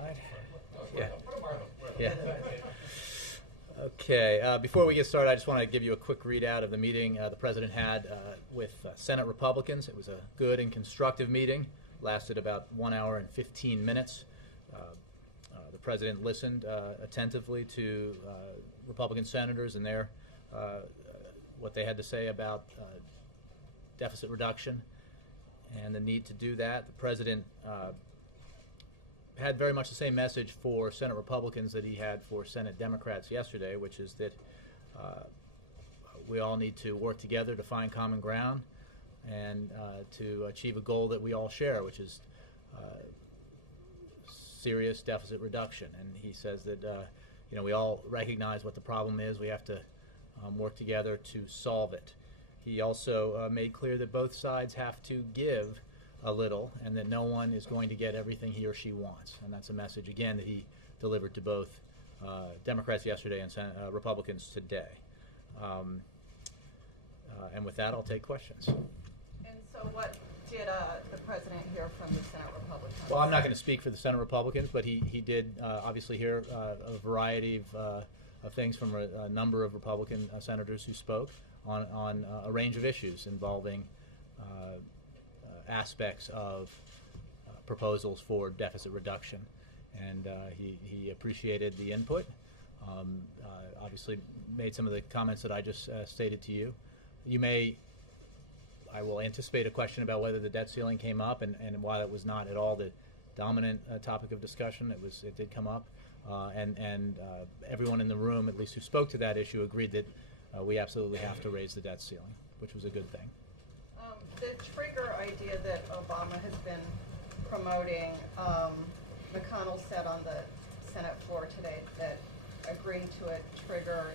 slide. Yeah. Yeah. Okay. Before we get started, I just want to give you a quick readout of the meeting the President had with Senate Republicans. It was a good and constructive meeting. Lasted about 1 hour and 15 minutes. The President listened attentively to Republican senators and their what they had to say about deficit reduction and the need to do that. The President had very much the same message for Senate Republicans that he had for Senate Democrats yesterday, which is that we all need to work together to find common ground and to achieve a goal that we all share, which is serious deficit reduction. And he says that we all recognize what the problem is. We have to work together to solve it. He also made clear that both sides have to give a little, and that no one is going to get everything he or she wants. And that's a message, again, that he delivered to both Democrats yesterday and Republicans today. And with that, I'll take questions. And so what did the President hear from the Senate Republicans? Well, I'm not going to speak for the Senate Republicans, but he did obviously hear a variety of things from a number of Republican senators who spoke on a range of issues involving aspects of proposals for deficit reduction, and he appreciated the input. Obviously made some of the comments that I just stated to you. I will anticipate a question about whether the debt ceiling came up, and while it was not at all the dominant topic of discussion, it did come up, and everyone in the room, at least who spoke to that issue, agreed that we absolutely have to raise the debt ceiling, which was a good thing. The trigger idea that Obama has been promoting, McConnell said on the Senate floor today that agreeing to a trigger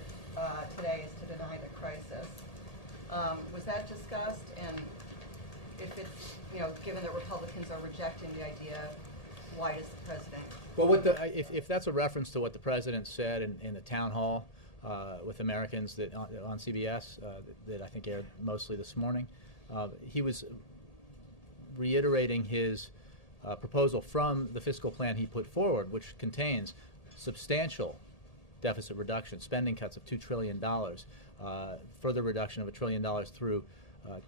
today is to deny the crisis. Was that discussed? And if it's, given that Republicans are rejecting the idea, why does the President? Well, if that's a reference to what the President said in the town hall with Americans that on CBS that I think aired mostly this morning, he was reiterating his proposal from the fiscal plan he put forward, which contains substantial deficit reduction, spending cuts of $2 trillion, further reduction of $1 trillion through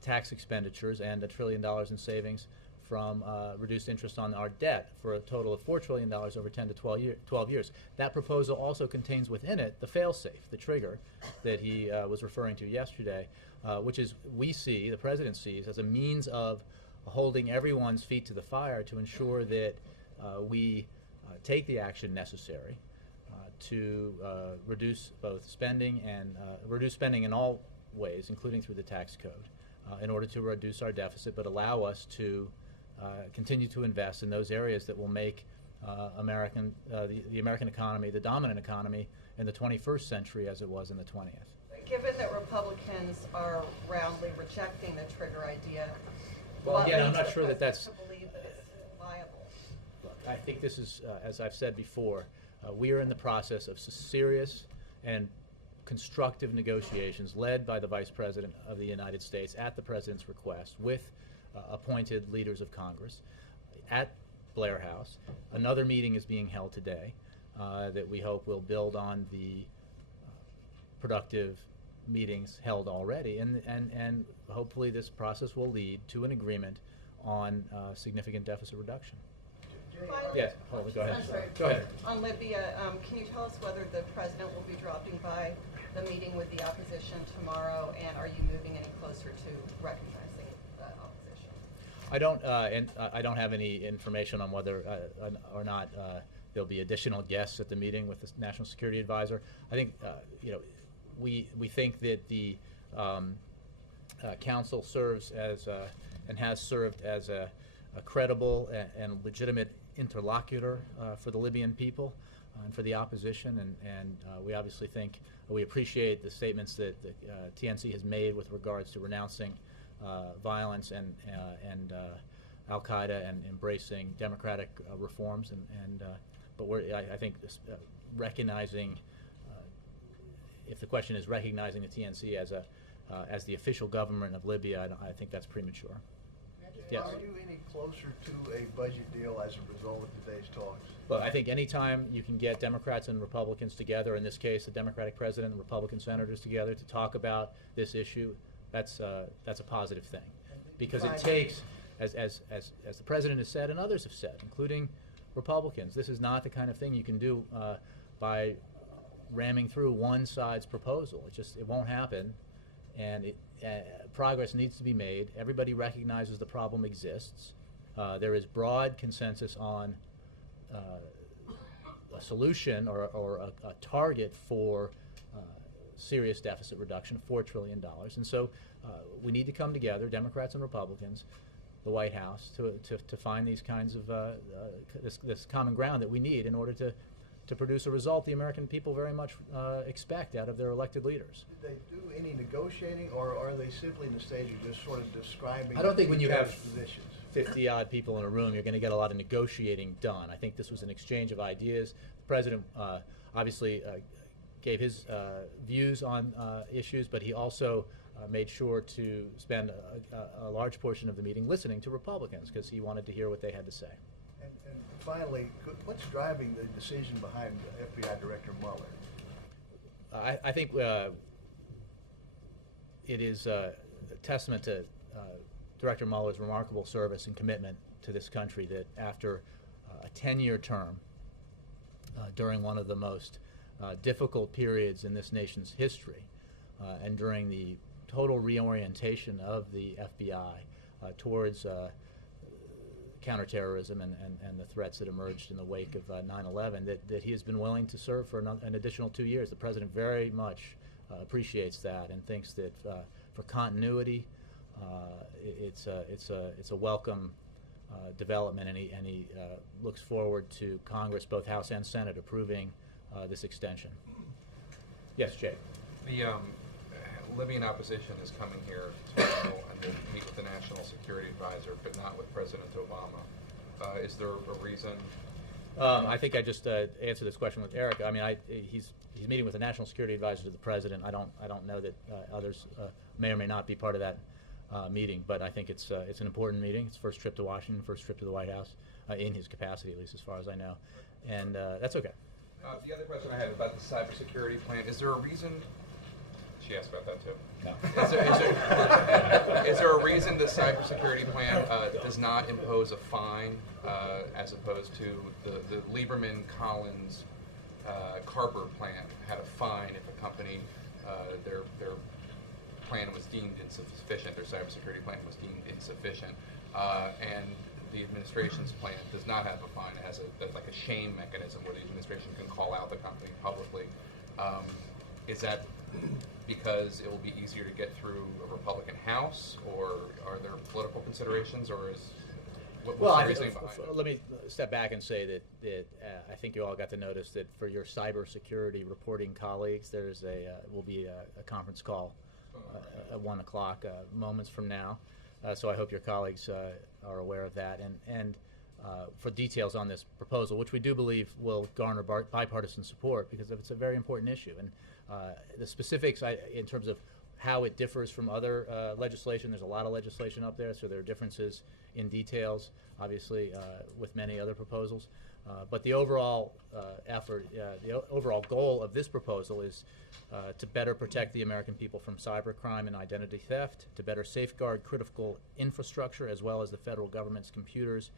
tax expenditures, and $1 trillion in savings from reduced interest on our debt, for a total of $4 trillion over 10 to 12 years. That proposal also contains within it the fail-safe, the trigger that he was referring to yesterday, which is the President sees as a means of holding everyone's feet to the fire to ensure that we take the action necessary to reduce both spending and reduce spending in all ways, including through the tax code, in order to reduce our deficit, but allow us to continue to invest in those areas that will make the American economy the dominant economy in the 21st century as it was in the 20th. Given that Republicans are roundly rejecting the trigger idea, well, again, I'm not sure that's to believe that it's viable. Look, I think this is, as I've said before, we are in the process of serious and constructive negotiations led by the Vice President of the United States at the President's request with appointed leaders of Congress at Blair House. Another meeting is being held today that we hope will build on the productive meetings held already, and hopefully this process will lead to an agreement on significant deficit reduction. Yes, go ahead. I'm sorry. Go ahead. On Libya, can you tell us whether the President will be dropping by the meeting with the opposition tomorrow, and are you moving any closer to recognizing the opposition? I don't have any information on whether or not there'll be additional guests at the meeting with the National Security Advisor. I think we think that the Council serves as and has served as a credible and legitimate interlocutor for the Libyan people and for the opposition, and we obviously we appreciate the statements that the TNC has made with regards to renouncing violence and Al-Qaeda and embracing democratic reforms, but I think recognizing, if the question is recognizing the TNC as the official government of Libya, I think that's premature. Yes. Are you any closer to a budget deal as a result of today's talks? Well, I think anytime you can get Democrats and Republicans together, in this case, the Democratic president and Republican senators together to talk about this issue, that's a positive thing, because it takes, as the president has said and others have said, including Republicans, this is not the kind of thing you can do by ramming through one side's proposal. It won't happen, and progress needs to be made. Everybody recognizes the problem exists. There is broad consensus on a solution or a target for serious deficit reduction, $4 trillion. And so we need to come together, Democrats and Republicans, the White House, to find these kinds of this common ground that we need in order to produce a result the American people very much expect out of their elected leaders. Did they do any negotiating, or are they simply in the stage of just sort of describing? I don't think when you have positions? 50-odd people in a room, you're going to get a lot of negotiating done. I think this was an exchange of ideas. The president obviously gave his views on issues, but he also made sure to spend a large portion of the meeting listening to Republicans because he wanted to hear what they had to say. And finally, what's driving the decision behind FBI Director Mueller? I think it is a testament to Director Mueller's remarkable service and commitment to this country that after a 10-year term, during one of the most difficult periods in this nation's history, and during the total reorientation of the FBI towards counterterrorism and the threats that emerged in the wake of 9/11, that he has been willing to serve for an additional 2 years. The president very much appreciates that and thinks that for continuity, it's a welcome development, and he looks forward to Congress, both House and Senate, approving this extension. Yes, Jay. The Libyan opposition is coming here tomorrow and they meet with the National Security Advisor, but not with President Obama. Is there a reason? I think I just answered this question with Eric. I mean, he's meeting with the National Security Advisor to the president. I don't know that others may or may not be part of that meeting, but I think it's an important meeting. It's first trip to Washington, first trip to the White House, in his capacity, at least as far as I know, and that's okay. The other question I have about the cybersecurity plan, is there a reason? She asked about that too. No. Is there a reason the cybersecurity plan does not impose a fine as opposed to the Lieberman-Collins Carper plan had a fine if a company their plan was deemed insufficient, their cybersecurity plan was deemed insufficient, and the administration's plan does not have a fine. It has like a shame mechanism where the administration can call out the company publicly. Is that because it will be easier to get through a Republican House, or are there political considerations, or is what's the reasoning behind it? Let me step back and say that I think you all got to notice that for your cybersecurity reporting colleagues, there's will be a conference call at 1 o'clock moments from now. So I hope your colleagues are aware of that. And for details on this proposal, which we do believe will garner bipartisan support because it's a very important issue. And the specifics in terms of how it differs from other legislation, there's a lot of legislation up there, so there are differences in details, obviously, with many other proposals. But the overall effort, the overall goal of this proposal is to better protect the American people from cybercrime and identity theft, to better safeguard critical infrastructure as well as the federal government's computers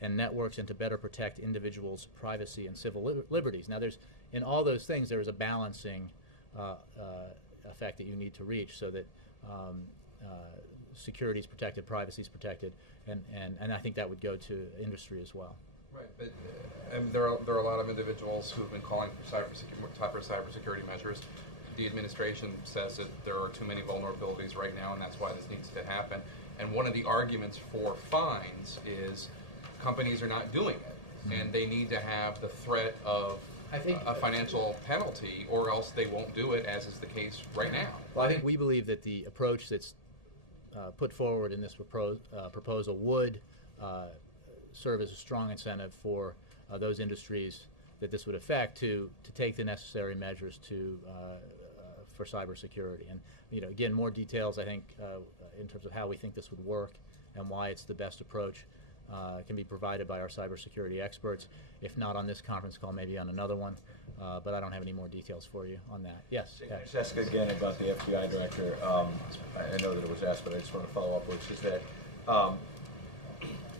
and networks, and to better protect individuals' privacy and civil liberties. Now, in all those things, there is a balancing effect that you need to reach so that security is protected, privacy is protected, and I think that would go to industry as well. Right, but there are a lot of individuals who have been calling for cybersecurity measures. The administration says that there are too many vulnerabilities right now, and that's why this needs to happen. And one of the arguments for fines is companies are not doing it, and they need to have the threat of a financial penalty, or else they won't do it, as is the case right now. Well, I think we believe that the approach that's put forward in this proposal would serve as a strong incentive for those industries that this would affect to take the necessary measures for cybersecurity. And again, more details I think in terms of how we think this would work and why it's the best approach can be provided by our cybersecurity experts. If not on this conference call, maybe on another one. But I don't have any more details for you on that. Yes? Can I just ask again about the FBI director? I know that it was asked, but I just want to follow up, which is that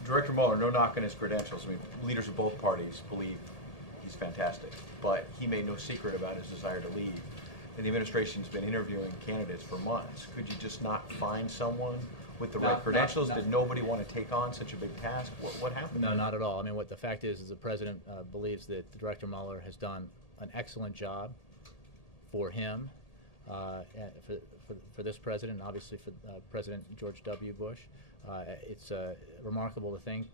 Director Mueller, no knock on his credentials. I mean, leaders of both parties believe he's fantastic, but he made no secret about his desire to leave. And the administration's been interviewing candidates for months. Could you just not find someone with the right credentials? Did nobody want to take on such a big task? What happened? No, not at all. I mean, what the fact is the president believes that Director Mueller has done an excellent job for him, for this president, and obviously for President George W. Bush. It's remarkable to think,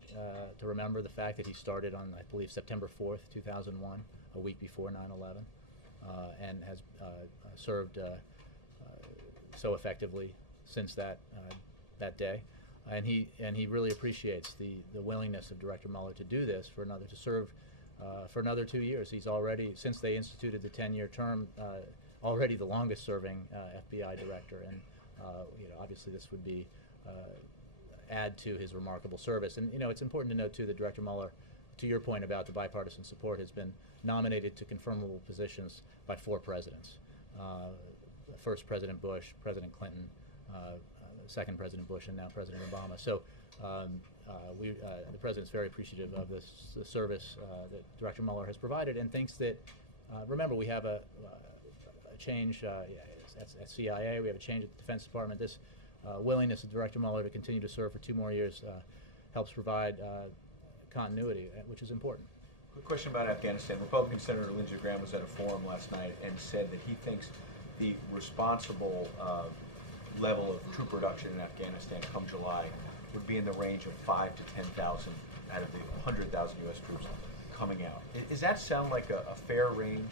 to remember the fact that he started on, I believe, September 4th, 2001, a week before 9/11, and has served so effectively since that day. And he really appreciates the willingness of Director Mueller to do this to serve for another 2 years. He's already, since they instituted the 10-year term, already the longest-serving FBI director, and obviously this would be add to his remarkable service. And it's important to note too that Director Mueller, to your point about the bipartisan support, has been nominated to confirmable positions by 4 presidents. First President Bush, President Clinton, second President Bush, and now President Obama. So the President's very appreciative of the service that Director Mueller has provided, and thinks that, remember, we have a change at CIA, we have a change at the Defense Department. This willingness of Director Mueller to continue to serve for 2 more years helps provide continuity, which is important. Quick question about Afghanistan. Republican Senator Lindsey Graham was at a forum last night and said that he thinks the responsible level of troop reduction in Afghanistan come July would be in the range of 5,000 to 10,000 out of the 100,000 U.S. troops coming out. Does that sound like a fair range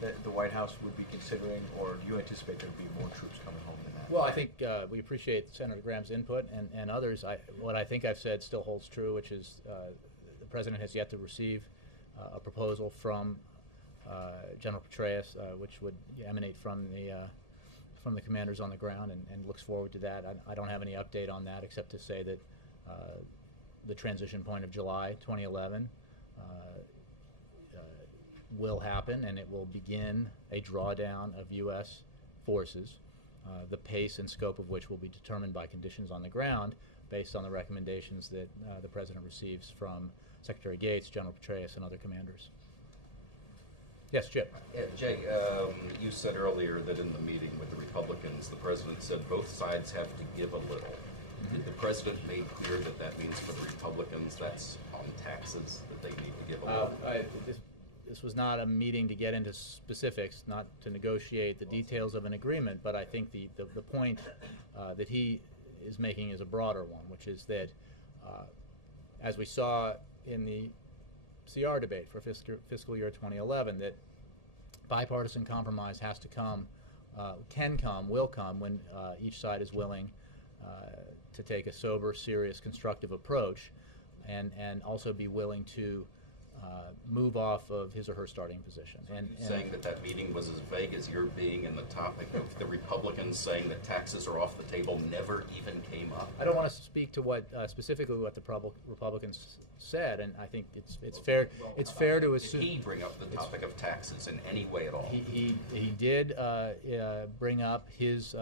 that the White House would be considering, or do you anticipate there would be more troops coming home than that? Well, I think we appreciate Senator Graham's input and others. What I think I've said still holds true, which is the President has yet to receive a proposal from General Petraeus, which would emanate from the commanders on the ground, and looks forward to that. I don't have any update on that except to say that the transition point of July 2011 will happen, and it will begin a drawdown of U.S. forces, the pace and scope of which will be determined by conditions on the ground based on the recommendations that the President receives from Secretary Gates, General Petraeus, and other commanders. Yes, Chip. Yeah, Jay, you said earlier that in the meeting with the Republicans, the President said both sides have to give a little. Mm-hmm. Did the President make clear that that means for the Republicans that's on taxes, that they need to give a little? This was not a meeting to get into specifics, not to negotiate the details of an agreement, but I think the point that he is making is a broader one, which is that as we saw in the CR debate for fiscal year 2011, that bipartisan compromise has to come, can come, will come when each side is willing to take a sober, serious, constructive approach, and also be willing to move off of his or her starting position. So and saying that meeting was as vague as you're being, and the topic of the Republicans saying that taxes are off the table never even came up? I don't want to speak to what specifically what the Republicans said, and I think it's fair to assume. Did he bring up the topic of taxes in any way at all? He did bring up his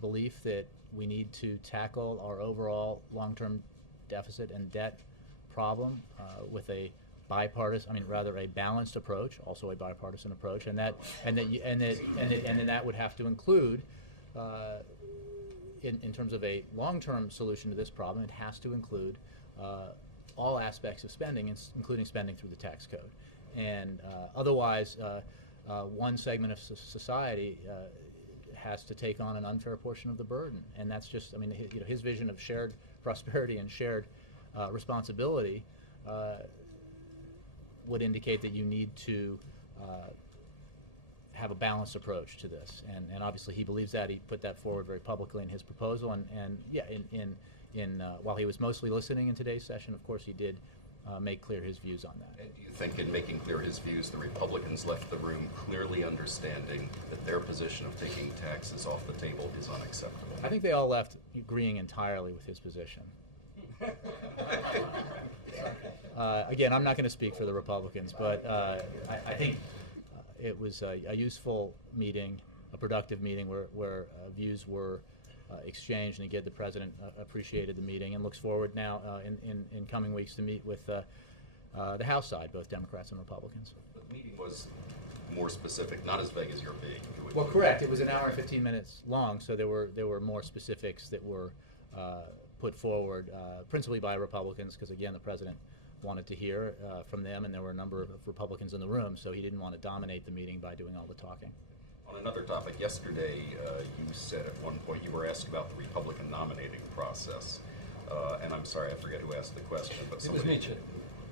belief that we need to tackle our overall long-term deficit and debt problem with a balanced approach, also a bipartisan approach, and that would have to include, in terms of a long-term solution to this problem, it has to include all aspects of spending, including spending through the tax code. And otherwise, one segment of society has to take on an unfair portion of the burden, and that's just, his vision of shared prosperity and shared responsibility would indicate that you need to have a balanced approach to this, and obviously he believes that. He put that forward very publicly in his proposal, and yeah, while he was mostly listening in today's session, of course he did make clear his views on that. And do you think in making clear his views, the Republicans left the room clearly understanding that their position of taking taxes off the table is unacceptable? I think they all left agreeing entirely with his position. Again, I'm not going to speak for the Republicans, but I think it was a useful meeting, a productive meeting where views were exchanged, and again, the President appreciated the meeting and looks forward now in coming weeks to meet with the House side, both Democrats and Republicans. The meeting was more specific, not as vague as you're being. Well, correct. It was an hour and 15 minutes long, so there were more specifics that were put forward, principally by Republicans, because again, the President wanted to hear from them, and there were a number of Republicans in the room, so he didn't want to dominate the meeting by doing all the talking. On another topic, yesterday you said at one point you were asked about the Republican nominating process, and I'm sorry, I forget who asked the question, but somebody. It was me, Chip.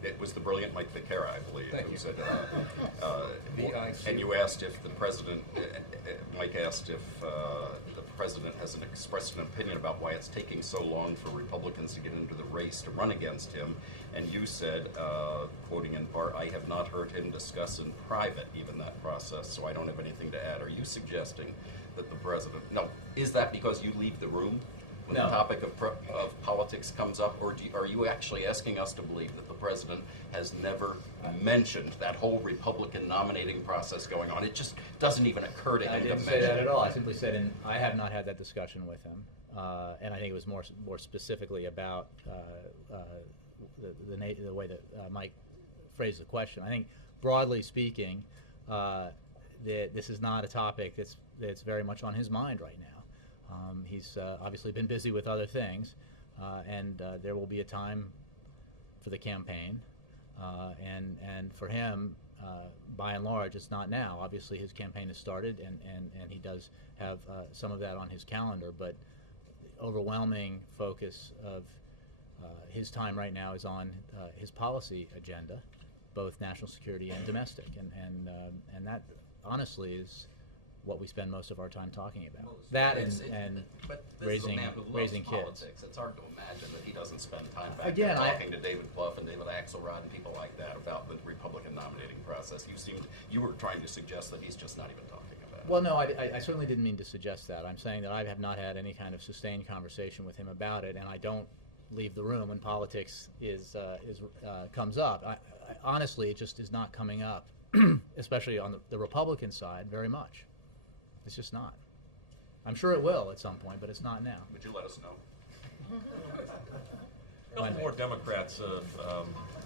It was the brilliant Mike Vicara, I believe, Thank who you. said, V-I-C. and you asked if the president, Mike asked if the president has expressed an opinion about why it's taking so long for Republicans to get into the race to run against him, and you said, quoting in part, "I have not heard him discuss in private even that process, so I don't have anything to add." Are you suggesting that the president, no, is that because you leave the room when No. the topic of politics comes up, or are you actually asking us to believe that the president has never mentioned that whole Republican nominating process going on? It just doesn't even occur to him I to didn't mention say that it. at all. I simply said, I have not had that discussion with him, and I think it was more specifically about the way that Mike phrased the question. I think, broadly speaking, that this is not a topic that's very much on his mind right now. He's obviously been busy with other things, and there will be a time for the campaign, and for him, by and large, it's not now. Obviously, his campaign has started, and he does have some of that on his calendar, but the overwhelming focus of his time right now is on his policy agenda, both national security and domestic, and that honestly is what we spend most of our time talking about. That and But this raising is a man who loves raising kids. politics. It's hard to imagine that he doesn't spend time back Again, there talking to David Plouffe and David Axelrod and people like that about the Republican nominating process. You were trying to suggest that he's just not even talking about it. Well, no, I certainly didn't mean to suggest that. I'm saying that I have not had any kind of sustained conversation with him about it, and I don't leave the room when politics comes up. Honestly, it just is not coming up, especially on the Republican side, very much. It's just not. I'm sure it will at some point, but it's not now. Would you let us know? A couple more Democrats,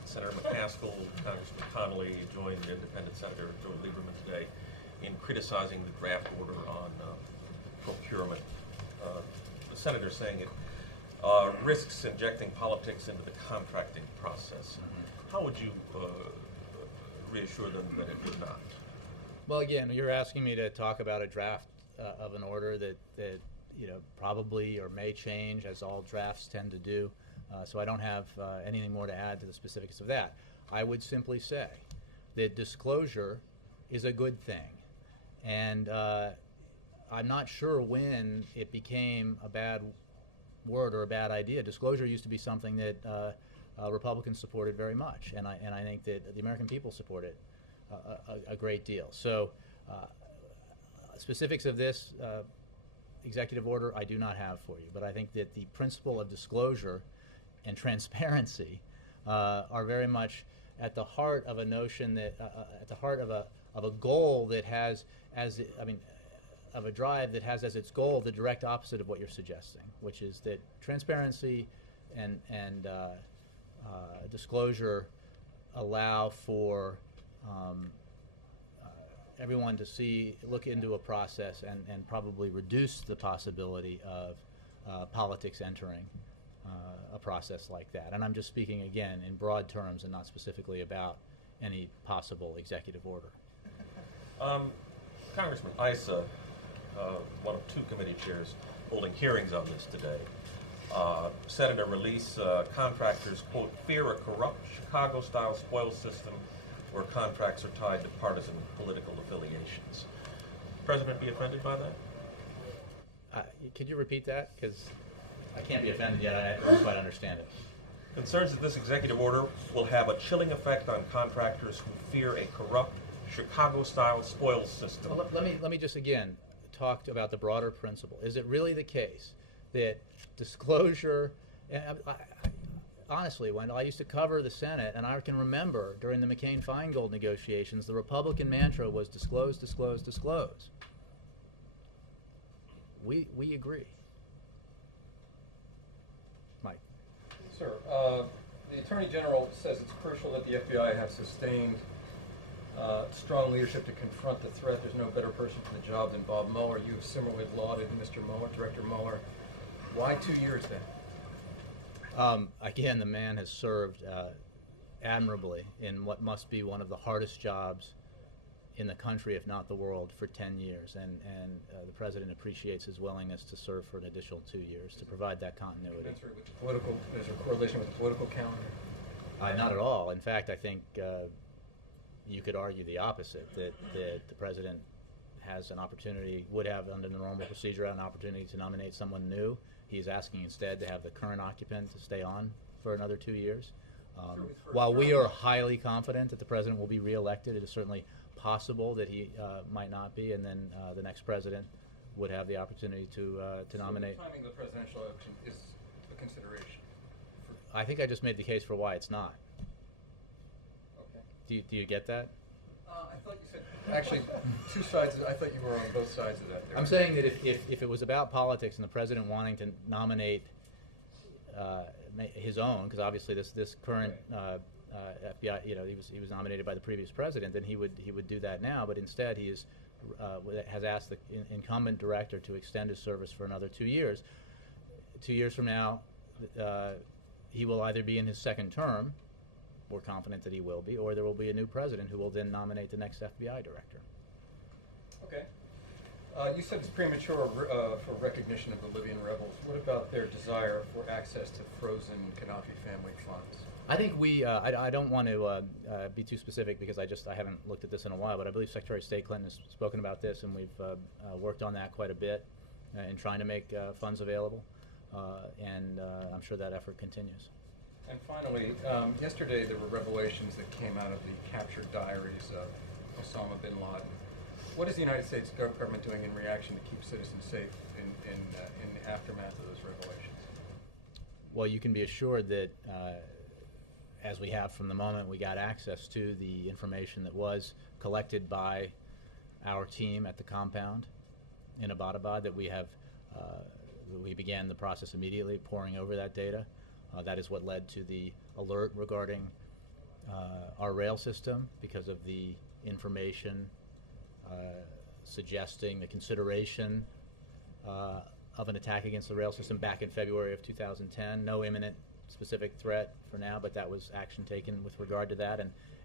Senator McCaskill, Congressman Connolly, joined Independent Senator Joe Lieberman today in criticizing the draft order on procurement. The senator saying it risks injecting politics into the contracting process. How would you reassure them that it would not? Well, again, you're asking me to talk about a draft of an order that probably or may change, as all drafts tend to do. So I don't have anything more to add to the specifics of that. I would simply say that disclosure is a good thing, and I'm not sure when it became a bad word or a bad idea. Disclosure used to be something that Republicans supported very much, and I think that the American people support it a great deal. So specifics of this executive order I do not have for you, but I think that the principle of disclosure and transparency are very much at the heart of a notion that at the heart of a goal that has of a drive that has as its goal the direct opposite of what you're suggesting, which is that transparency and disclosure allow for everyone to look into a process and probably reduce the possibility of politics entering a process like that. And I'm just speaking again in broad terms and not specifically about any possible executive order. Congressman Issa, one of two committee chairs holding hearings on this today, said in a release, contractors, quote, fear a corrupt Chicago-style spoil system where contracts are tied to partisan political affiliations. President be offended by that? Could you repeat that? Because I can't be offended yet. I don't quite understand it. Concerns that this executive order will have a chilling effect on contractors who fear a corrupt Chicago-style spoils system. Well, let me just again talk about the broader principle. Is it really the case that disclosure? honestly, Wendell, I used to cover the Senate, and I can remember during the McCain-Feingold negotiations, the Republican mantra was disclose, disclose, disclose. We agree. Mike. Sir, the Attorney General says it's crucial that the FBI have sustained strong leadership to confront the threat. There's no better person for the job than Bob Mueller. You have similarly lauded Mr. Mueller, Director Mueller. Why 2 years then? Again, the man has served admirably in what must be one of the hardest jobs in the country, if not the world, for 10 years. And the President appreciates his willingness to serve for an additional 2 years to provide that continuity. Is there a correlation with the political calendar? Not at all. In fact, I think you could argue the opposite, that the President has an opportunity, would have under the normal procedure, an opportunity to nominate someone new. He's asking instead to have the current occupant to stay on for another 2 years. While we are highly confident that the President will be reelected, it is certainly possible that he might not be, and then the next President would have the opportunity to nominate. So the timing of the presidential election is a consideration. I think I just made the case for why it's not. Okay. Do you get that? I thought you said, actually, two sides, I thought you were on both sides of that there. I'm saying that if it was about politics and the President wanting to nominate his own, because obviously this current FBI, he was nominated by the previous President, then he would do that now. But instead, he has asked the incumbent director to extend his service for another 2 years. 2 years from now, he will either be in his second term. We're confident that he will be, or there will be a new President who will then nominate the next FBI director. Okay. You said it's premature for recognition of the Libyan rebels. What about their desire for access to frozen Gaddafi family funds? I think I don't want to be too specific because I haven't looked at this in a while, but I believe Secretary of State Clinton has spoken about this, and we've worked on that quite a bit in trying to make funds available, and I'm sure that effort continues. And finally, yesterday there were revelations that came out of the captured diaries of Osama bin Laden. What is the United States government doing in reaction to keep citizens safe in the aftermath of those revelations? Well, you can be assured that as we have from the moment we got access to the information that was collected by our team at the compound in Abbottabad, that we began the process immediately, poring over that data. That is what led to the alert regarding our rail system, because of the information suggesting the consideration of an attack against the rail system back in February of 2010. No imminent specific threat for now, but that was action taken with regard to that,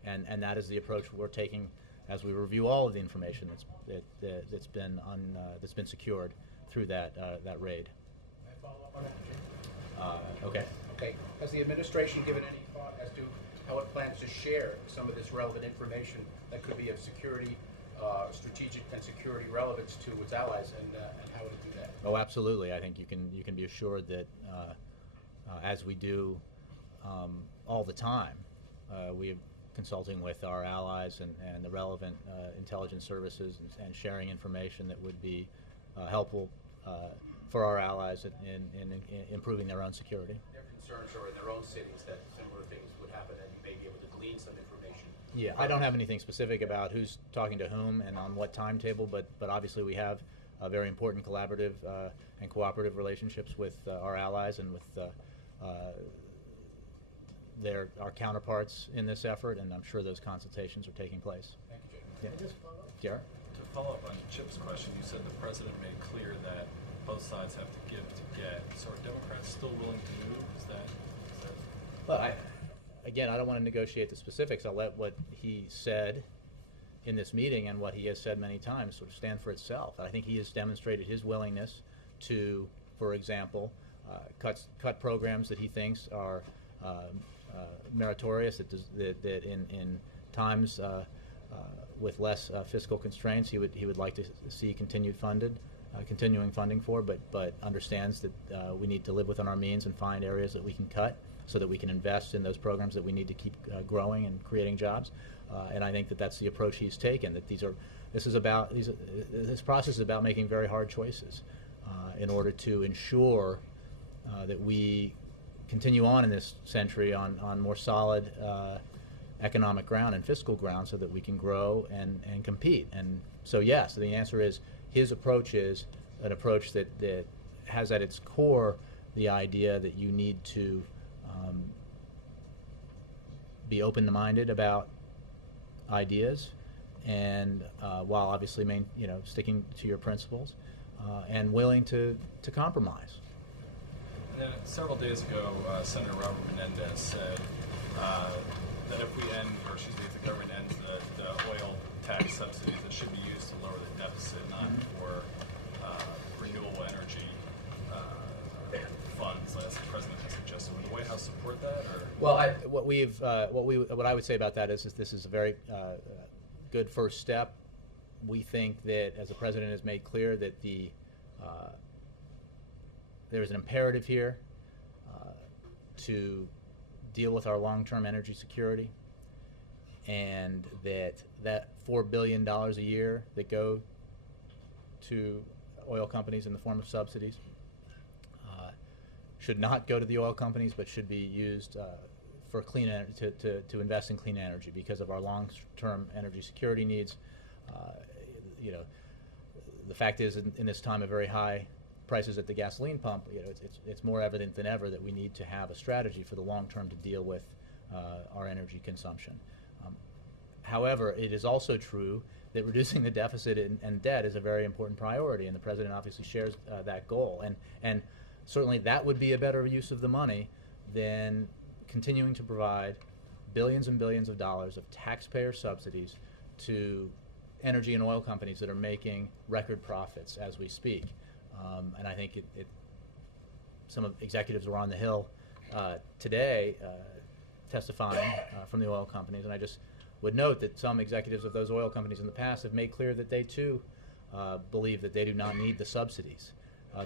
and that is the approach we're taking as we review all of the information that's been secured through that raid. May I follow up on that, Jim? Okay. Okay. Has the administration given any thought as to how it plans to share some of this relevant information that could be of security, strategic and security relevance to its allies, and how would it do that? Oh, absolutely. I think you can be assured that as we do all the time, we are consulting with our allies and the relevant intelligence services and sharing information that would be helpful for our allies in improving their own security. Their concerns are in their own cities that similar things would happen, and you may be able to glean some information. Yeah, I don't have anything specific about who's talking to whom and on what timetable, but obviously we have very important collaborative and cooperative relationships with our allies and with our counterparts in this effort, and I'm sure those consultations are taking place. Thank you, Jim. Yeah. Jared? To follow up on Chip's question, you said the president made clear that both sides have to give to get. So are Democrats still willing to move? Is that? Well, I don't want to negotiate the specifics. I'll let what he said in this meeting and what he has said many times sort of stand for itself. I think he has demonstrated his willingness to, for example, cut programs that he thinks are meritorious, that in times with less fiscal constraints he would like to see continuing funding for, but understands that we need to live within our means and find areas that we can cut so that we can invest in those programs that we need to keep growing and creating jobs. And I think that that's the approach he's taken. That this process is about making very hard choices in order to ensure that we continue on in this century on more solid economic ground and fiscal ground so that we can grow and compete. And so yes, the answer is his approach is an approach that has at its core the idea that you need to be open-minded about ideas, and while obviously sticking to your principles, and willing to compromise. And then several days ago, Senator Robert Menendez said that if the government ends the oil tax subsidies, it should be used to lower the deficit, not for renewable energy funds, as the president has suggested. Would the White House support that, or? Well, what I would say about that is this is a very good first step. We think that, as the president has made clear, that there is an imperative here to deal with our long-term energy security, and that $4 billion a year that go to oil companies in the form of subsidies should not go to the oil companies, but should be used for clean to invest in clean energy because of our long-term energy security needs. The fact is, in this time of very high prices at the gasoline pump, it's more evident than ever that we need to have a strategy for the long term to deal with our energy consumption. However, it is also true that reducing the deficit and debt is a very important priority, and the president obviously shares that goal. And certainly that would be a better use of the money than continuing to provide billions and billions of dollars of taxpayer subsidies to energy and oil companies that are making record profits as we speak. And I think some of executives were on the Hill today testifying from the oil companies, and I just would note that some executives of those oil companies in the past have made clear that they too believe that they do not need the subsidies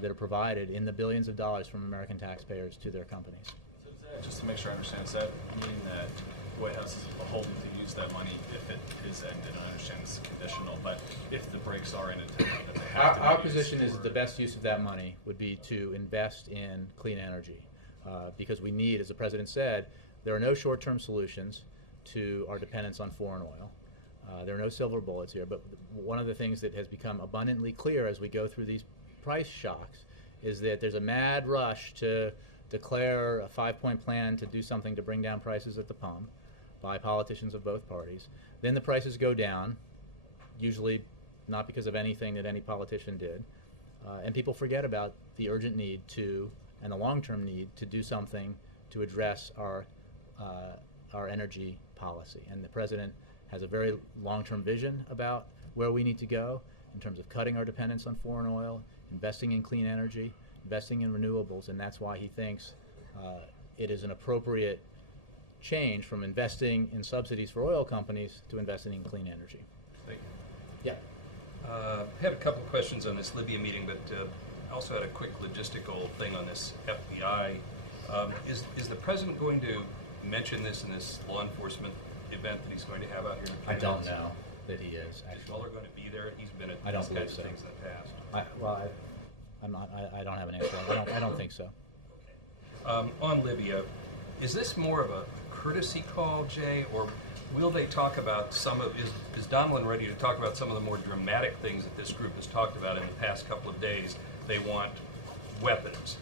that are provided in the billions of dollars from American taxpayers to their companies. So just to make sure I understand, does that mean that the White House is beholden to use that money if it is ended? I understand it's conditional, but if the brakes are in it, that they have to be Our used position is for- the best use of that money would be to invest in clean energy, because we need, as the president said, there are no short-term solutions to our dependence on foreign oil. There are no silver bullets here, but one of the things that has become abundantly clear as we go through these price shocks is that there's a mad rush to declare a 5-point plan to do something to bring down prices at the pump by politicians of both parties. Then the prices go down, usually not because of anything that any politician did, and people forget about the urgent need and the long-term need to do something to address our energy policy. And the president has a very long-term vision about where we need to go in terms of cutting our dependence on foreign oil, investing in clean energy, investing in renewables, and that's why he thinks it is an appropriate change from investing in subsidies for oil companies to investing in clean energy. Thank Yeah. I have a couple of questions on this Libya meeting, but I also had a quick logistical thing on this FBI. Is the president going to mention this in this law enforcement event that he's going to have out here in I don't Canada? know that he is Is actually. Mueller going to be there? He's been at I don't these believe kinds so. of things in the past. I don't have an answer. I don't think so. On Libya, is this more of a courtesy call, Jay, or will they talk about is Donilon ready to talk about some of the more dramatic things that this group has talked about in the past couple of days? They want weapons.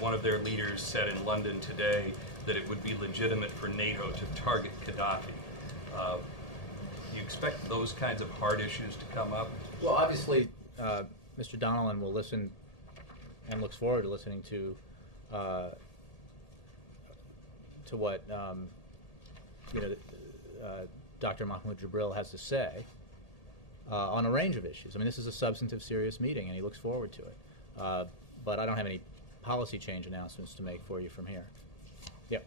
One of their leaders said in London today that it would be legitimate for NATO to target Gaddafi. Do you expect those kinds of hard issues to come up? Well, obviously, Mr. Donilon will listen and looks forward to listening to what Dr. Mahmoud Jibril has to say on a range of issues. I mean, this is a substantive, serious meeting, and he looks forward to it. But I don't have any policy change announcements to make for you from here. Yep.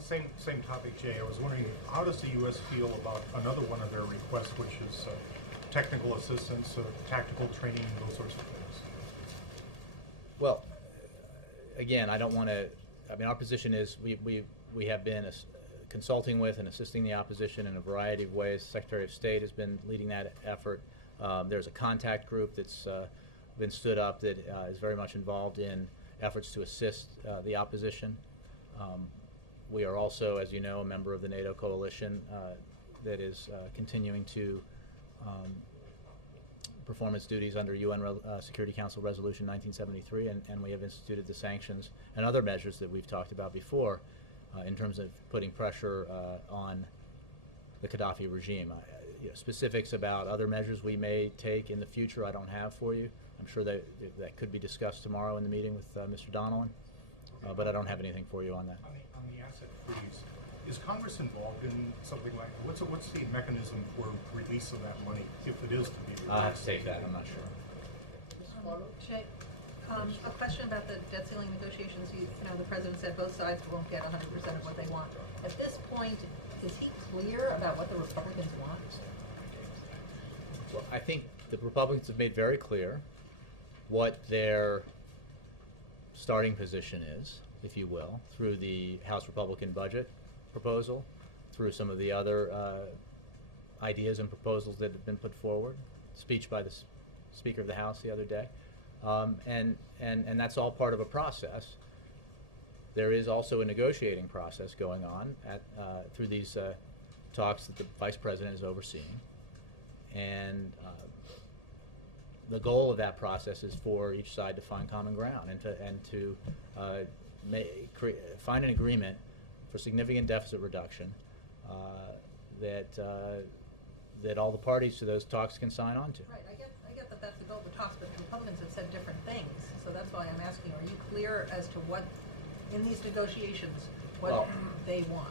Same topic, Jay. I was wondering, how does the U.S. feel about another one of their requests, which is technical assistance, tactical training, those sorts of things? Well, again, I don't want to. I mean, our position is we have been consulting with and assisting the opposition in a variety of ways. The Secretary of State has been leading that effort. There's a contact group that's been stood up that is very much involved in efforts to assist the opposition. We are also, as you know, a member of the NATO coalition that is continuing to perform its duties under UN Security Council Resolution 1973, and we have instituted the sanctions and other measures that we've talked about before in terms of putting pressure on the Gaddafi regime. Specifics about other measures we may take in the future I don't have for you. I'm sure that could be discussed tomorrow in the meeting with Mr. Donnellan, but I don't have anything for you on that. On the asset freeze, is Congress involved in something like, what's the mechanism for release of that money, if it is to be released? I'll have to take that, I'm not sure. Jay, a question about the debt ceiling negotiations. You know, the president said both sides won't get 100% of what they want. At this point, is he clear about what the Republicans want? Well, I think the Republicans have made very clear what their starting position is, if you will, through the House Republican budget proposal, through some of the other ideas and proposals that have been put forward, speech by the Speaker of the House the other day, and that's all part of a process. There is also a negotiating process going on through these talks that the Vice President is overseeing, and the goal of that process is for each side to find common ground and to find an agreement for significant deficit reduction that all the parties to those talks can sign on to. Right, I get that that's the goal of the talks, but the Republicans have said different things, so that's why I'm asking, are you clear as to what, in these negotiations, what they want?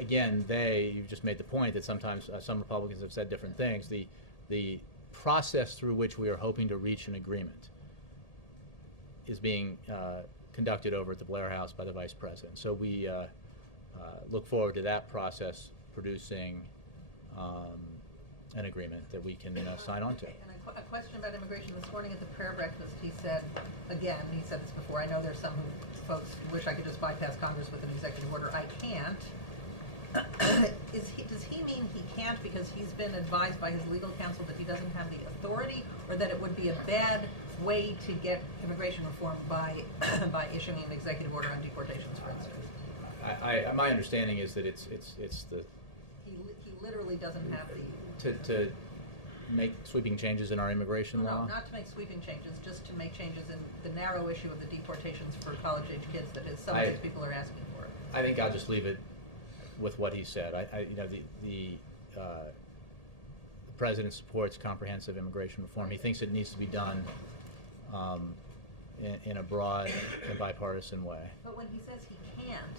Again, you've just made the point that sometimes some Republicans have said different things. The process through which we are hoping to reach an agreement is being conducted over at the Blair House by the Vice President. So we look forward to that process producing an agreement that we can sign on to. Okay, and a question about immigration. This morning at the prayer breakfast, he said, again, he said this before, I know there's some folks who wish I could just bypass Congress with an executive order. I can't. Does he mean he can't because he's been advised by his legal counsel that he doesn't have the authority, or that it would be a bad way to get immigration reform by issuing an executive order on deportations, for instance? My understanding is that it's the he literally doesn't have the to make sweeping changes in our immigration law. No, not to make sweeping changes, just to make changes in the narrow issue of the deportations for college-age kids that some of these people are asking for. I think I'll just leave it with what he said. The president supports comprehensive immigration reform. He thinks it needs to be done in a broad and bipartisan way. But when he says he can't,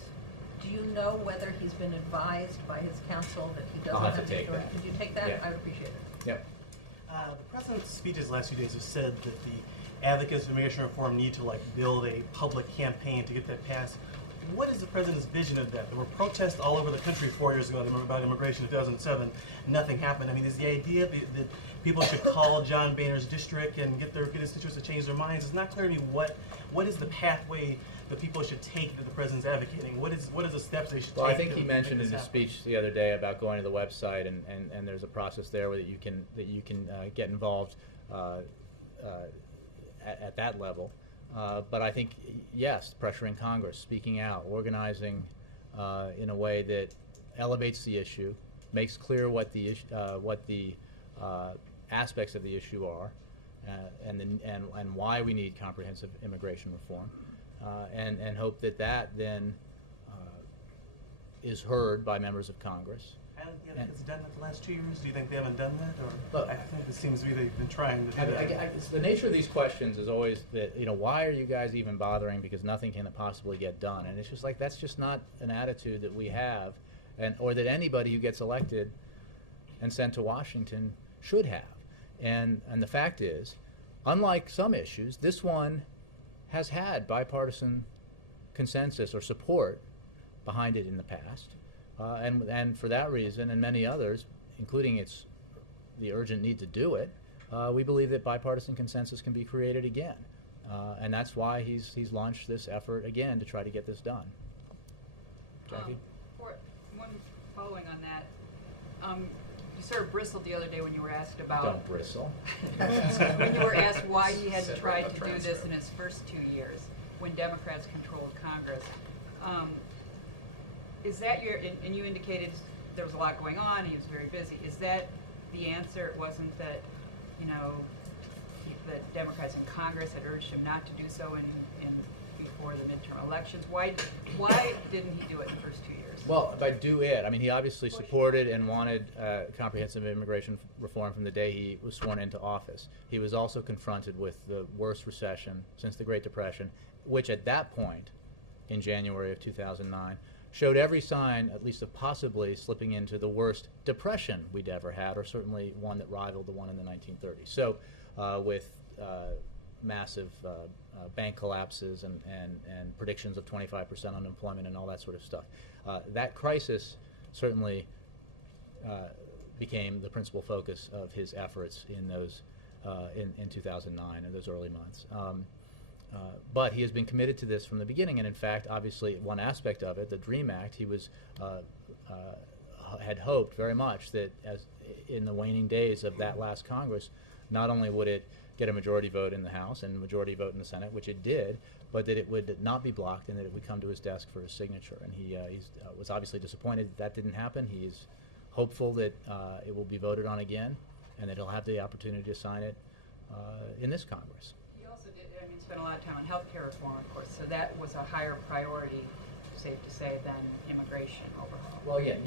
do you know whether he's been advised by his counsel that he doesn't I'll have to the take authority? that. Could you take that? Yeah. I would appreciate it. Yep. The president's speeches last few days have said that the advocates of immigration reform need to build a public campaign to get that passed. What is the president's vision of that? There were protests all over the country 4 years ago about immigration in 2007. Nothing happened. I mean, is the idea that people should call John Boehner's district and get his constituents to change their minds? It's not clear to me what is the pathway that people should take that the president's advocating. What is the steps they should take? Well, I think he mentioned in his speech the other day about going to the website, and there's a process there where you can get involved at that level. But I think, yes, pressuring Congress, speaking out, organizing in a way that elevates the issue, makes clear what the aspects of the issue are, and why we need comprehensive immigration reform, and hope that then is heard by members of Congress. I don't think it's done that the last 2 years. Do you think they haven't done that? Or Look, I think it seems to be they've been trying to do that. The nature of these questions is always that, why are you guys even bothering, because nothing can possibly get done? And it's just like, that's just not an attitude that we have, or that anybody who gets elected and sent to Washington should have. And the fact is, unlike some issues, this one has had bipartisan consensus or support behind it in the past. And for that reason, and many others, including the urgent need to do it, we believe that bipartisan consensus can be created again. And that's why he's launched this effort again to try to get this done. Jackie? For one following on that, you sort of bristled the other day when you were asked about. Don't bristle. When you were asked why he hadn't Said tried right to on do this transcript. in his first 2 years, when Democrats controlled Congress. Is that and you indicated there was a lot going on, he was very busy. Is that the answer? It wasn't that, you know, the Democrats in Congress had urged him not to do so before the midterm elections. Why didn't he do it in the first 2 years? Well, by do it, I mean, he obviously supported and wanted comprehensive immigration reform from the day he was sworn into office. He was also confronted with the worst recession since the Great Depression, which at that point, in January of 2009, showed every sign, at least of possibly slipping into the worst depression we'd ever had, or certainly one that rivaled the one in the 1930s. So with massive bank collapses and predictions of 25% unemployment and all that sort of stuff. That crisis certainly became the principal focus of his efforts in those in 2009 and those early months. But he has been committed to this from the beginning, and in fact, obviously, one aspect of it, the DREAM Act, he was had hoped very much that as in the waning days of that last Congress, not only would it get a majority vote in the House and a majority vote in the Senate, which it did, but that it would not be blocked and that it would come to his desk for his signature. And he was obviously disappointed that didn't happen. He is hopeful that it will be voted on again and that he'll have the opportunity to sign it in this Congress. He also did, spent a lot of time on health care reform, of course, so that was a higher priority, safe to say, than immigration overhaul. Well, yeah,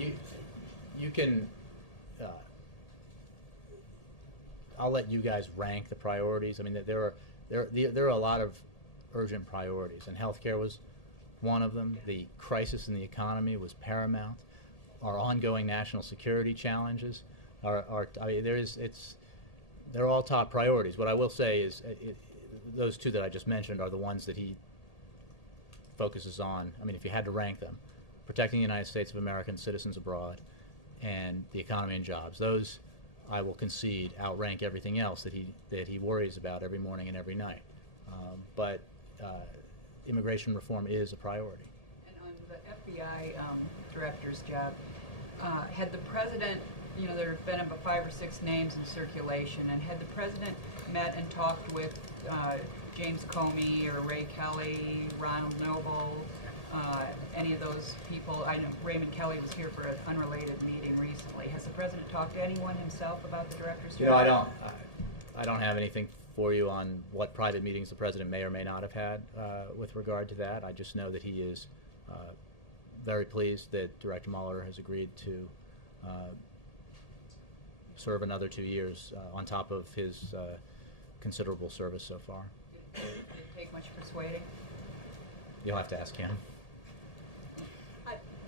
you can. I'll let you guys rank the priorities. I mean, there are a lot of urgent priorities, and healthcare was one of them. The crisis in the economy was paramount. Our ongoing national security challenges are I mean, they're all top priorities. What I will say is those two that I just mentioned are the ones that he focuses on. I mean, if you had to rank them, protecting the United States of American citizens abroad and the economy and jobs. Those, I will concede, outrank everything else that he worries about every morning and every night. But immigration reform is a priority. And on the FBI director's job, had the president, you know, there have been about 5 or 6 names in circulation, and had the president met and talked with James Comey or Ray Kelly, Ronald Noble, any of those people? I know Raymond Kelly was here for an unrelated meeting recently. Has the president talked to anyone himself about the director's job? You know, I don't have anything for you on what private meetings the president may or may not have had with regard to that. I just know that he is very pleased that Director Mueller has agreed to serve another 2 years on top of his considerable service so far. Did it take much persuading? You'll have to ask him.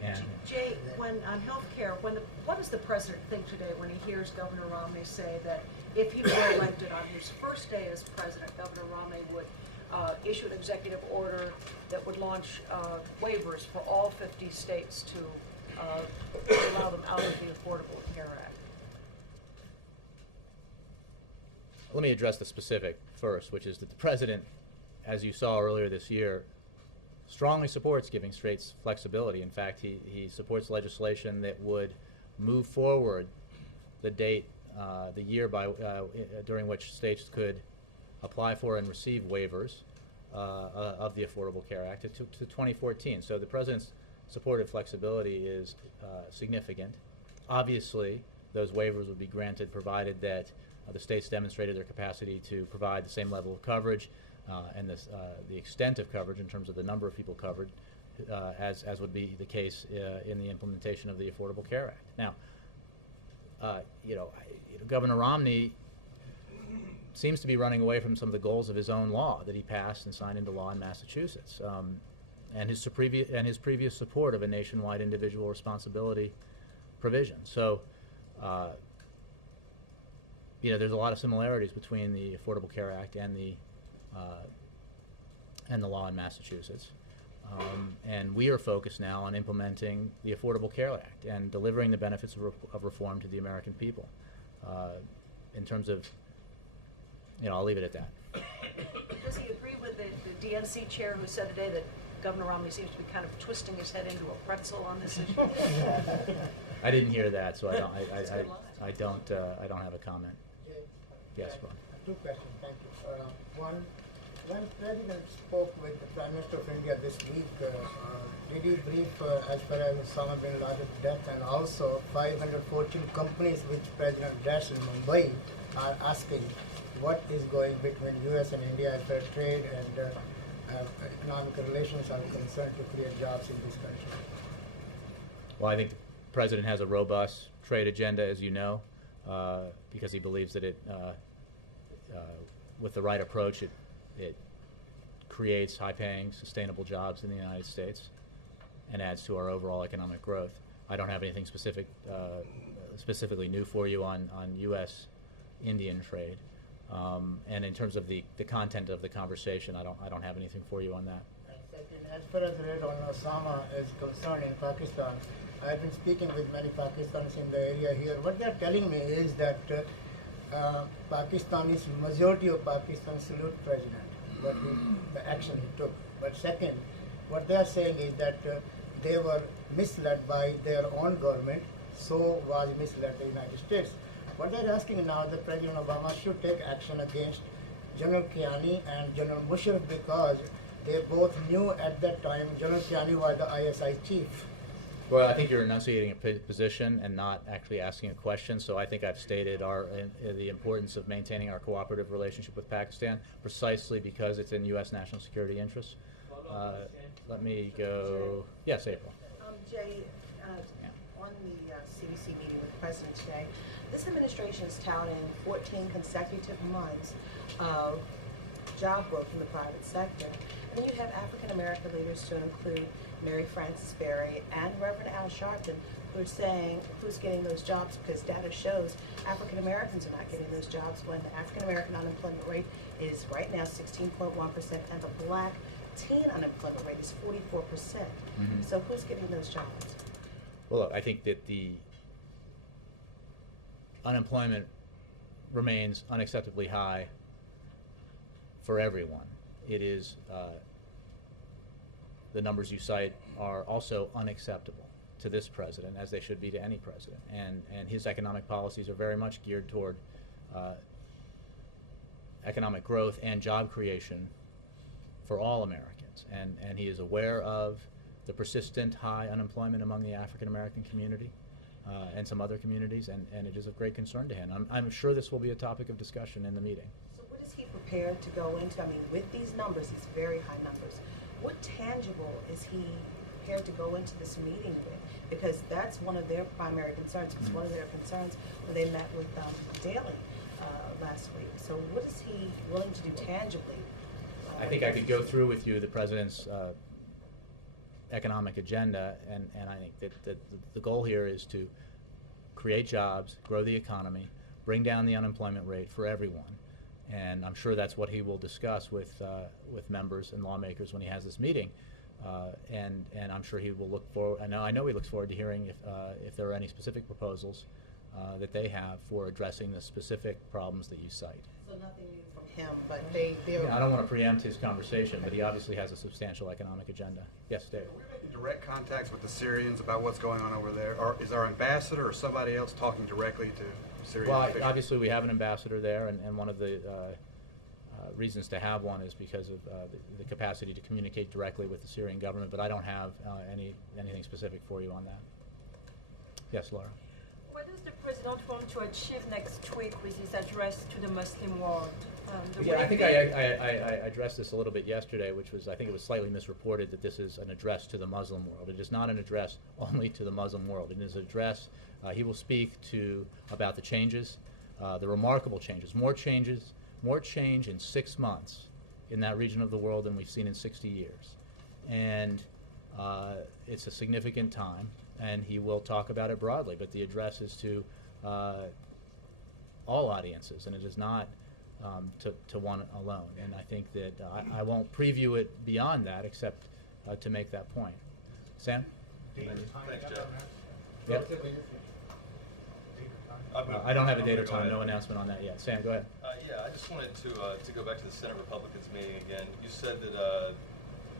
And Jay, when on healthcare, what does the president think today when he hears Governor Romney say that if he were elected on his first day as president, Governor Romney would issue an executive order that would launch waivers for all 50 states to allow them out of the Affordable Care Act? let me address the specific first, which is that the president, as you saw earlier this year, strongly supports giving states flexibility. In fact, he supports legislation that would move forward the date, the year during which states could apply for and receive waivers of the Affordable Care Act to 2014. So the president's support of flexibility is significant. Obviously, those waivers would be granted provided that the states demonstrated their capacity to provide the same level of coverage and the extent of coverage in terms of the number of people covered, as would be the case in the implementation of the Affordable Care Act. Now, Governor Romney seems to be running away from some of the goals of his own law that he passed and signed into law in Massachusetts, and his previous support of a nationwide individual responsibility provision. So, there's a lot of similarities between the Affordable Care Act and the law in Massachusetts. And we are focused now on implementing the Affordable Care Act and delivering the benefits of reform to the American people. In terms of, I'll leave it at that. Does he agree with the DNC chair who said today that Governor Romney seems to be kind of twisting his head into a pretzel on this issue? I didn't hear that, so I don't. It's good line. I don't have a comment. Yes, Bob. Two questions, thank you. One, when President spoke with the Prime Minister of India this week, did he brief as far as Osama bin Laden's death and also 514 companies which President Dash in Mumbai are asking what is going between US and India as far as trade and economic relations are concerned to create jobs in this country? Well, I think the President has a robust trade agenda, as you know, because he believes that with the right approach, it creates high-paying, sustainable jobs in the United States and adds to our overall economic growth. I don't have anything specifically new for you on U.S.-Indian trade. And in terms of the content of the conversation, I don't have anything for you on that. Second, as far as raid on Osama is concerned in Pakistan, I've been speaking with many Pakistanis in the area here. What they're telling me is that Pakistanis, majority of Pakistan salute President, but the action he took. But second, what they are saying is that they were misled by their own government, so was misled the United States. What they're asking now, that President Obama should take action against General Kiani and General Musharraf because they both knew at that time General Kiani was the ISI chief. Well, I think you're enunciating a position and not actually asking a question. So I think I've stated the importance of maintaining our cooperative relationship with Pakistan precisely because it's in U.S. national security interests. Let me go. Yes, April. Jay, on the CBC meeting with the President today, this administration is touting 14 consecutive months of job growth in the private sector. And then you have African American leaders to include Mary Frances Berry and Reverend Al Sharpton, who are saying who's getting those jobs because data shows African Americans are not getting those jobs when the African American unemployment rate is right now 16.1% and the black teen unemployment rate is 44%. Mm-hmm. So who's getting those jobs? Well, look, I think that the unemployment remains unacceptably high for everyone. It is the numbers you cite are also unacceptable to this president, as they should be to any president. And his economic policies are very much geared toward economic growth and job creation for all Americans. And he is aware of the persistent high unemployment among the African American community and some other communities, and it is of great concern to him. I'm sure this will be a topic of discussion in the meeting. So what is he prepared to go into? I mean, with these numbers, these very high numbers, what tangible is he prepared to go into this meeting with? Because that's one of their primary concerns. Because one of their concerns when they met with Daley last week. So what is he willing to do tangibly? I think I could go through with you the president's economic agenda, and I think that the goal here is to create jobs, grow the economy, bring down the unemployment rate for everyone. And I'm sure that's what he will discuss with members and lawmakers when he has this meeting. And I'm sure he will look forward. I know he looks forward to hearing if there are any specific proposals that they have for addressing the specific problems that you cite. So nothing new from him, but they. Yeah, I don't want to preempt his conversation, but he obviously has a substantial economic agenda. Yes, Dave. Are we making direct contacts with the Syrians about what's going on over there, or is our ambassador or somebody else talking directly to Syrian Well, officials? obviously we have an ambassador there, and one of the reasons to have one is because of the capacity to communicate directly with the Syrian government, but I don't have anything specific for you on that. Yes, Laura. What does the president want to achieve next week with his address to the Muslim world? Yeah, I think I addressed this a little bit yesterday, which was, I think it was slightly misreported that this is an address to the Muslim world. It is not an address only to the Muslim world. It is an address, he will speak about the changes, the remarkable changes, more change in 6 months in that region of the world than we've seen in 60 years. And it's a significant time, and he will talk about it broadly, but the address is to all audiences, and it is not to one alone. And I think that I won't preview it beyond that, except to make that point. Sam? Thanks, Jeff. Yep. I don't have a date or time, no announcement on that yet. Sam, go ahead. Yeah, I just wanted to go back to the Senate Republicans meeting again. You said that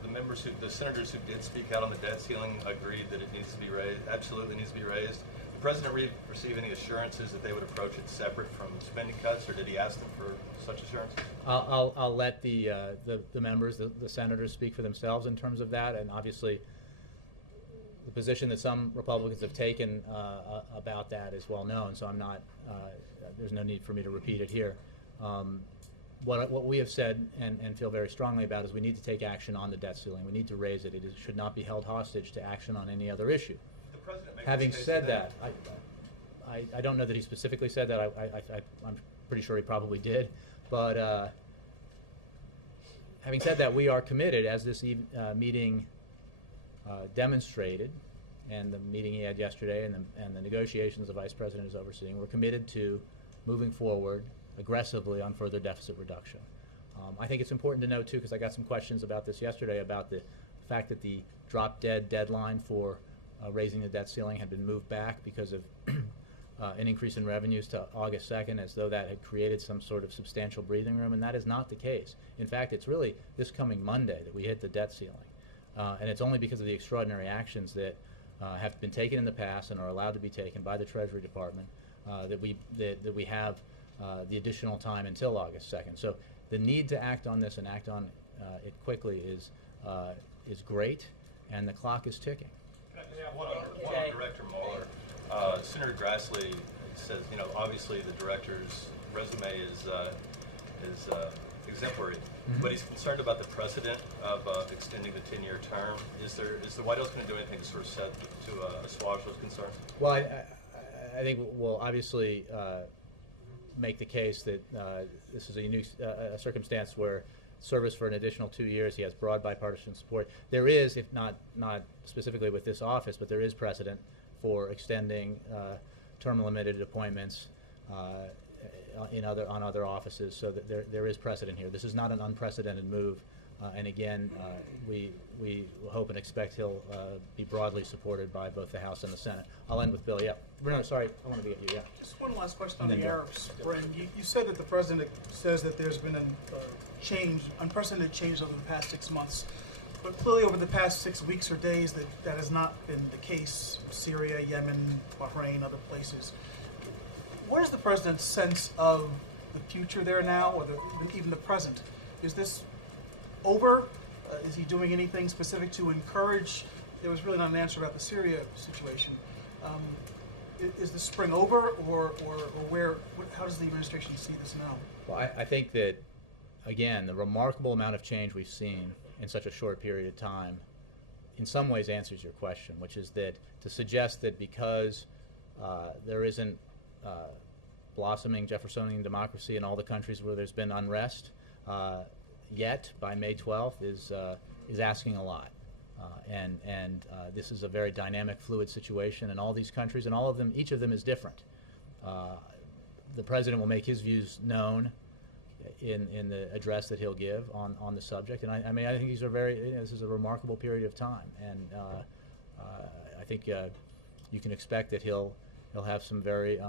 the senators who did speak out on the debt ceiling agreed that it needs to be raised, absolutely needs to be raised. the President receive any assurances that they would approach it separate from spending cuts, or did he ask them for such assurances? I'll let the members, the senators, speak for themselves in terms of that, and obviously the position that some Republicans have taken about that is well known, so I'm not, there's no need for me to repeat it here. What we have said and feel very strongly about is we need to take action on the debt ceiling. We need to raise it. It should not be held hostage to action on any other issue. The President Having said that, I don't know that he specifically said that. I'm pretty sure he probably did. But having said that, we are committed, as this meeting demonstrated, and the meeting he had yesterday and the negotiations the Vice President is overseeing, we're committed to moving forward aggressively on further deficit reduction. I think it's important to note, too, because I got some questions about this yesterday, about the fact that the drop-dead deadline for raising the debt ceiling had been moved back because of an increase in revenues to August 2nd, as though that had created some sort of substantial breathing room, and that is not the case. In fact, it's really this coming Monday that we hit the debt ceiling. And it's only because of the extraordinary actions that have been taken in the past and are allowed to be taken by the Treasury Department that we have the additional time until August 2nd. So the need to act on this and act on it quickly is great, and the clock is ticking. One on Director Mueller. Senator Grassley says, obviously the director's resume is exemplary, but he's concerned about the precedent of extending the 10-year term. Is the White House going to do anything to sort of assuage those concerns? Well, I think we'll obviously make the case that this is a unique circumstance where service for an additional 2 years, he has broad bipartisan support. There is, if not specifically with this office, but there is precedent for extending term-limited appointments on other offices, so that there is precedent here. This is not an unprecedented move, and again, we hope and expect he'll be broadly supported by both the House and the Senate. I'll end with Bill. Yeah, Bruno, sorry, I want to get you. Yeah. Just one last question on the Arab Spring. You said that the president says that there's been unprecedented change over the past 6 months, but clearly over the past 6 weeks or days that has not been the case. Syria, Yemen, Bahrain, other places. What is the president's sense of the future there now, or even the present? Is this over? Is he doing anything specific to encourage? There was really not an answer about the Syria situation. Is the spring over, or how does the administration see this now? Well, I think that, again, the remarkable amount of change we've seen in such a short period of time in some ways answers your question, which is that to suggest that because there isn't blossoming Jeffersonian democracy in all the countries where there's been unrest yet by May 12th is asking a lot. And this is a very dynamic, fluid situation in all these countries, and all of them, each of them is different. The president will make his views known in the address that he'll give on the subject, and I think these are this is a remarkable period of time, and I think you can expect that he'll have some very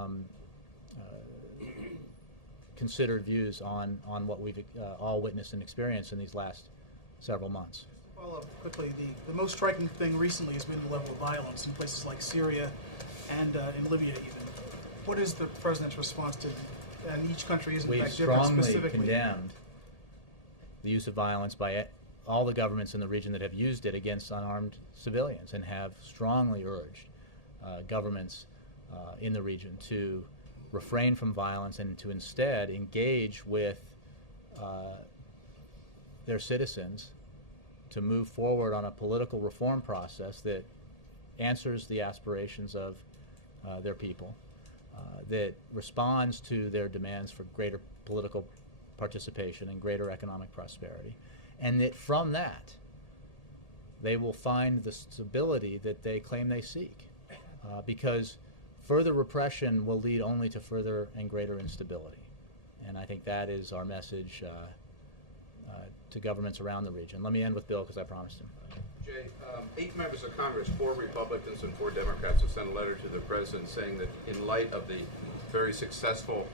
considered views on what we've all witnessed and experienced in these last several months. To follow up quickly, the most striking thing recently has been the level of violence in places like Syria and in Libya even. What is the president's response to, and each country is in fact different specifically? We strongly condemned the use of violence by all the governments in the region that have used it against unarmed civilians, and have strongly urged governments in the region to refrain from violence and to instead engage with their citizens to move forward on a political reform process that answers the aspirations of their people, that responds to their demands for greater political participation and greater economic prosperity, and that from that they will find the stability that they claim they seek, because further repression will lead only to further and greater instability. And I think that is our message to governments around the region. Let me end with Bill, because I promised him. Jay, 8 members of Congress, 4 Republicans and 4 Democrats, have sent a letter to the President saying that in light of the very successful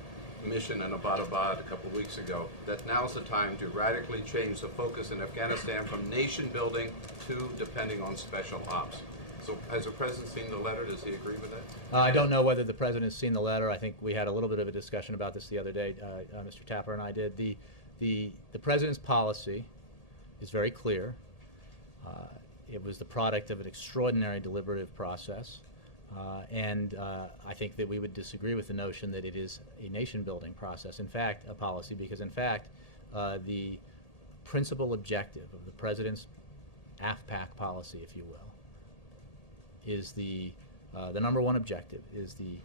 mission in Abbottabad a couple of weeks ago, that now's the time to radically change the focus in Afghanistan from nation building to depending on special ops. So has the president seen the letter? Does he agree with that? I don't know whether the president has seen the letter. I think we had a little bit of a discussion about this the other day. Mr. Tapper and I did. The president's policy is very clear. It was the product of an extraordinary deliberative process. And I think that we would disagree with the notion that it is a nation-building process, in fact, a policy, because in fact, the principal objective of the president's AFPAC policy, if you will, is the number one objective is the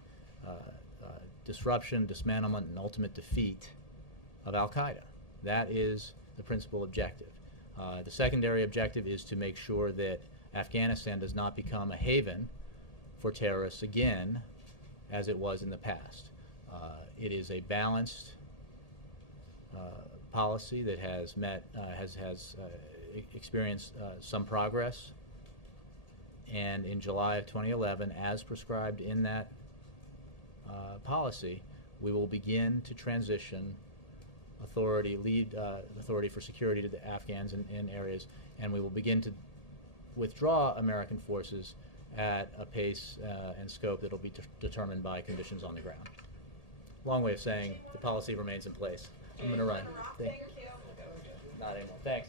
disruption, dismantlement, and ultimate defeat of Al-Qaeda. That is the principal objective. The secondary objective is to make sure that Afghanistan does not become a haven for terrorists again, as it was in the past. It is a balanced policy that has experienced some progress, and in July of 2011, as prescribed in that policy, we will begin to transition authority for security to the Afghans in areas, and we will begin to withdraw American forces at a pace and scope that will be determined by conditions on the ground. Long way of saying the policy remains in place. I'm going to run. Not anymore. Thanks.